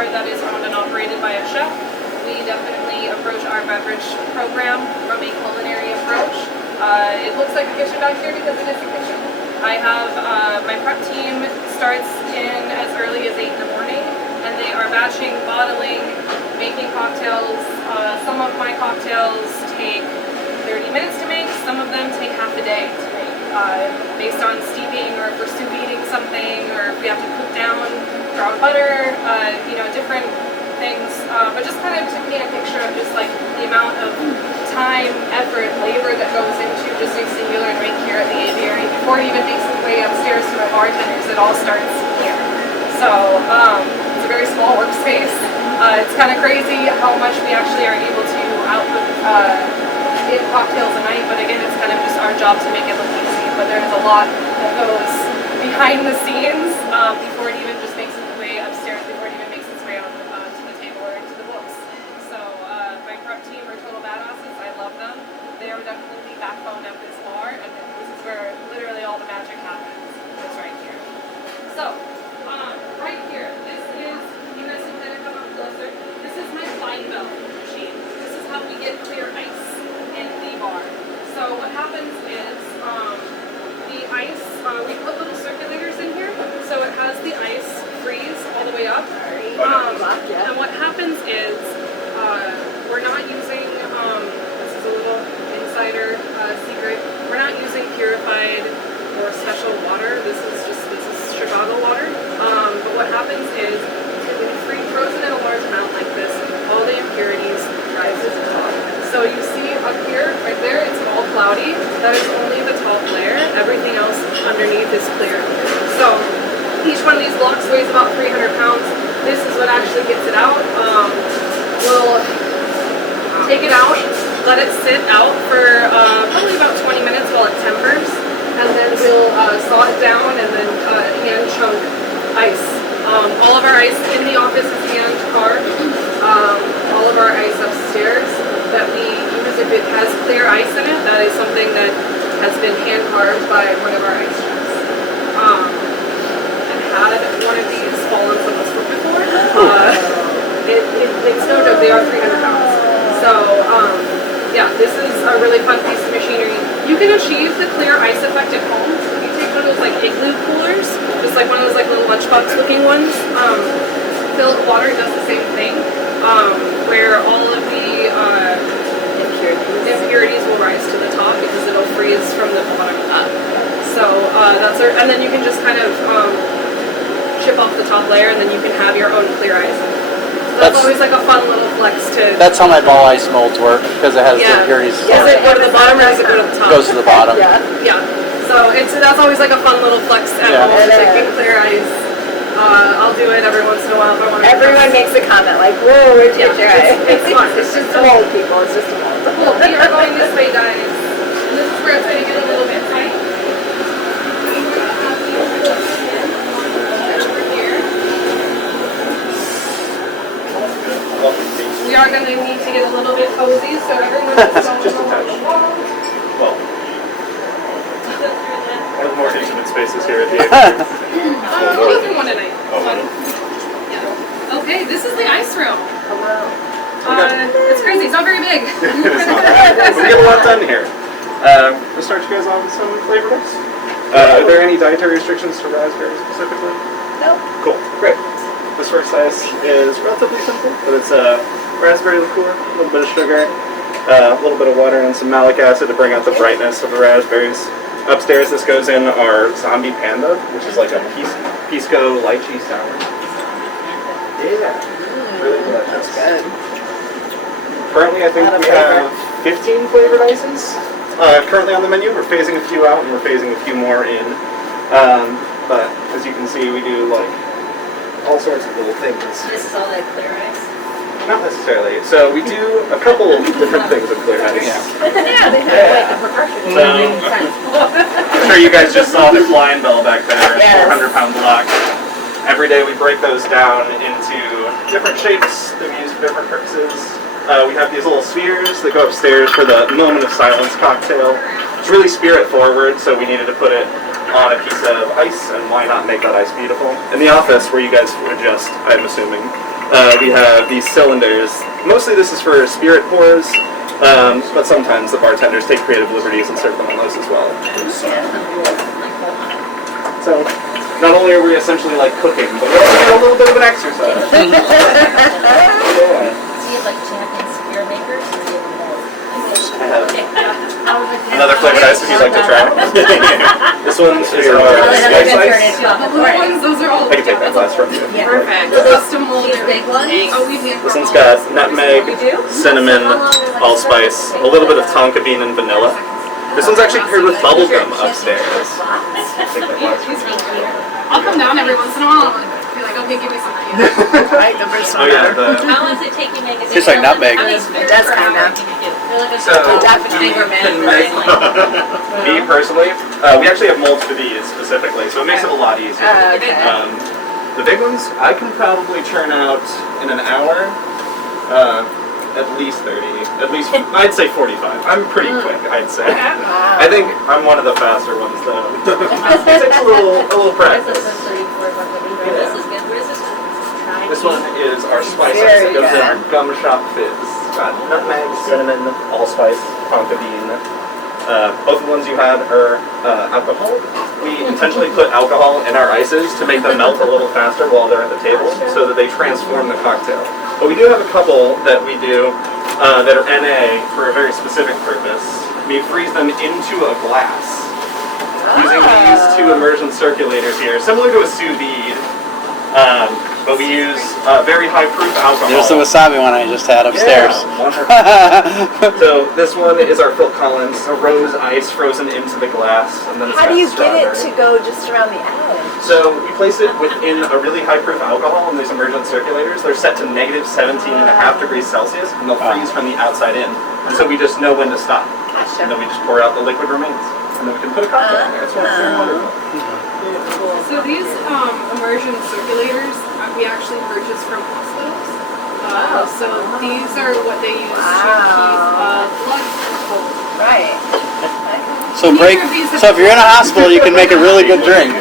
bar that is owned and operated by a chef. We definitely approach our beverage program from a culinary approach. It looks like a kitchen back here because it is a kitchen. I have my prep team starts in as early as 8 in the morning, and they are batching, bottling, making cocktails. Some of my cocktails take 30 minutes to make, some of them take half a day to make, based on steeping or if we're sous videing something, or if we have to cook down, throw on butter, different things. But just kind of to paint a picture of just like the amount of time, effort, labor that goes into just a singular drink here at the aviary before it even makes its way upstairs to our bartenders. It all starts here. So it's a very small workspace. It's kind of crazy how much we actually are able to output in cocktails a night, but again, it's kind of just our job to make it look easy. But there's a lot that goes behind the scenes before it even just makes its way upstairs, before it even makes its way on to the table or into the books. So my prep team are total badasses. I love them. They are definitely the backbone of this bar, and this is where literally all the magic happens. It's right here. So right here, this is, you guys can kind of come up closer. This is my slide bell machine. This is how we get clear ice in the bar. So what happens is the ice, we put little circulators in here, so it has the ice freeze all the way up. And what happens is we're not using, this is a little insider secret, we're not using purified or special water. This is Chicago water. But what happens is when you frozen in a large amount like this, all the impurities rise to the top. So you see up here, right there, it's all cloudy. That is only the top layer. Everything else underneath is clear. So each one of these blocks weighs about 300 pounds. This is what actually gets it out. We'll take it out, let it sit out for probably about 20 minutes while it tempers, and then we'll saw it down and then hand chunk ice. All of our ice in the office is hand carved. All of our ice upstairs that we use, if it has clear ice in it, that is something that has been hand carved by one of our ice chefs. And had one of these fall on someone's foot before. It's no joke, they are 300 pounds. So yeah, this is a really fun piece of machinery. You can achieve the clear ice effect at home. If you take one of those like igloo coolers, just like one of those like little lunchbox looking ones, filled with water does the same thing, where all of the impurities will rise to the top because it'll freeze from the bottom up. So and then you can just kind of chip off the top layer, and then you can have your own clear ice. So that's always like a fun little flex to. That's how my ball ice molds work, because it has the impurities. Does it go to the bottom or does it go to the top? It goes to the bottom. Yeah. So that's always like a fun little flex at home. It's like get clear ice. I'll do it every once in a while if I want to. Everyone makes a comment like, "Whoa, where'd you get your ice?" It's fun. It's just a mold, people. It's just a mold. Cool. We are going this way, guys. And this is where it's going to get a little bit tight. We are going to need to get a little bit cozy, so everyone just a touch. Well, one of the more intimate spaces here at the either one tonight. Yeah. Okay, this is the ice room. It's crazy. It's not very big. It's not. We get a lot done here. We'll start you guys off with some flavor notes. Are there any dietary restrictions to raspberry specifically? No. Cool. Great. This first ice is relatively simple, but it's a raspberry liqueur, a little bit of sugar, a little bit of water, and some malic acid to bring out the brightness of the raspberries. Upstairs, this goes in our Zombie Panda, which is like a pisco lychee sour. Yeah, really delicious. Good. Currently, I think we have 15 flavored ices currently on the menu. We're phasing a few out, and we're phasing a few more in. But as you can see, we do like all sorts of little things. This is all that clear ice? Not necessarily. So we do a couple of different things with clear ice. Yeah, they have like the progression. So, I'm sure you guys just saw the flying bell back there, 400-pound block. Every day we break those down into different shapes that we use for different purposes. We have these little spheres that go upstairs for the moment of silence cocktail. It's really spirit forward, so we needed to put it on a piece of ice, and why not make that ice beautiful? In the office, where you guys would just, I'm assuming, we have these cylinders. Mostly this is for spirit pours, but sometimes the bartenders take creative liberties and serve them on those as well. So, not only are we essentially like cooking, but we're also a little bit of an exercise. Do you have like champion spear makers or do you have more? I have another flavored ice if you'd like to try. This one is our spice ice. The little ones, those are all. I can take that glass from you. Perfect. Those to mold These big ones? Oh, we do. This one's got nutmeg, cinnamon, allspice, a little bit of tonka bean and vanilla. This one's actually paired with bubblegum upstairs. Take that glass from you. I'll come down every once in a while and be like, okay, give me something. Right, the first Oh yeah, the, How long does it take you to make a Tastes like nutmeg. It does kind of. so Definitely. me personally, we actually have molds for these specifically, so it makes it a lot easier. Okay. The big ones, I can probably churn out in an hour, at least 30, at least, I'd say 45. I'm pretty quick, I'd say. I think I'm one of the faster ones though. It takes a little practice. This is good. What is this? This one is our spice ice Very that goes in good. our gum shop fizz. Got nutmeg, cinnamon, allspice, tonka bean. Both the ones you had are alcoholic. We intentionally put alcohol in our ices to make them melt a little faster while they're at the table so that they transform the cocktail. But we do have a couple that we do that are NA for a very specific purpose. We freeze them into a glass using these two immersion circulators here, similar to a sous vide. But we use very high proof alcohol. There's the wasabi one I just had upstairs. Yeah, wonderful. So this one is our Phil Collins, a rose ice frozen into the glass, and then it's How got do you get it strawberry. to go just around the edge? So we place it within a really high proof alcohol in these immersion circulators. They're set to negative 17.5 degrees Celsius, and they'll freeze from the outside in. And so we just know when to stop. Gotcha. And then we just pour out the liquid remains. And then we can put a cocktail in there. It's wonderful. So these immersion circulators, we actually purchase from hospitals. So these are what they use to keep blood cold. Right. So if you're in a hospital, you can make a really good drink.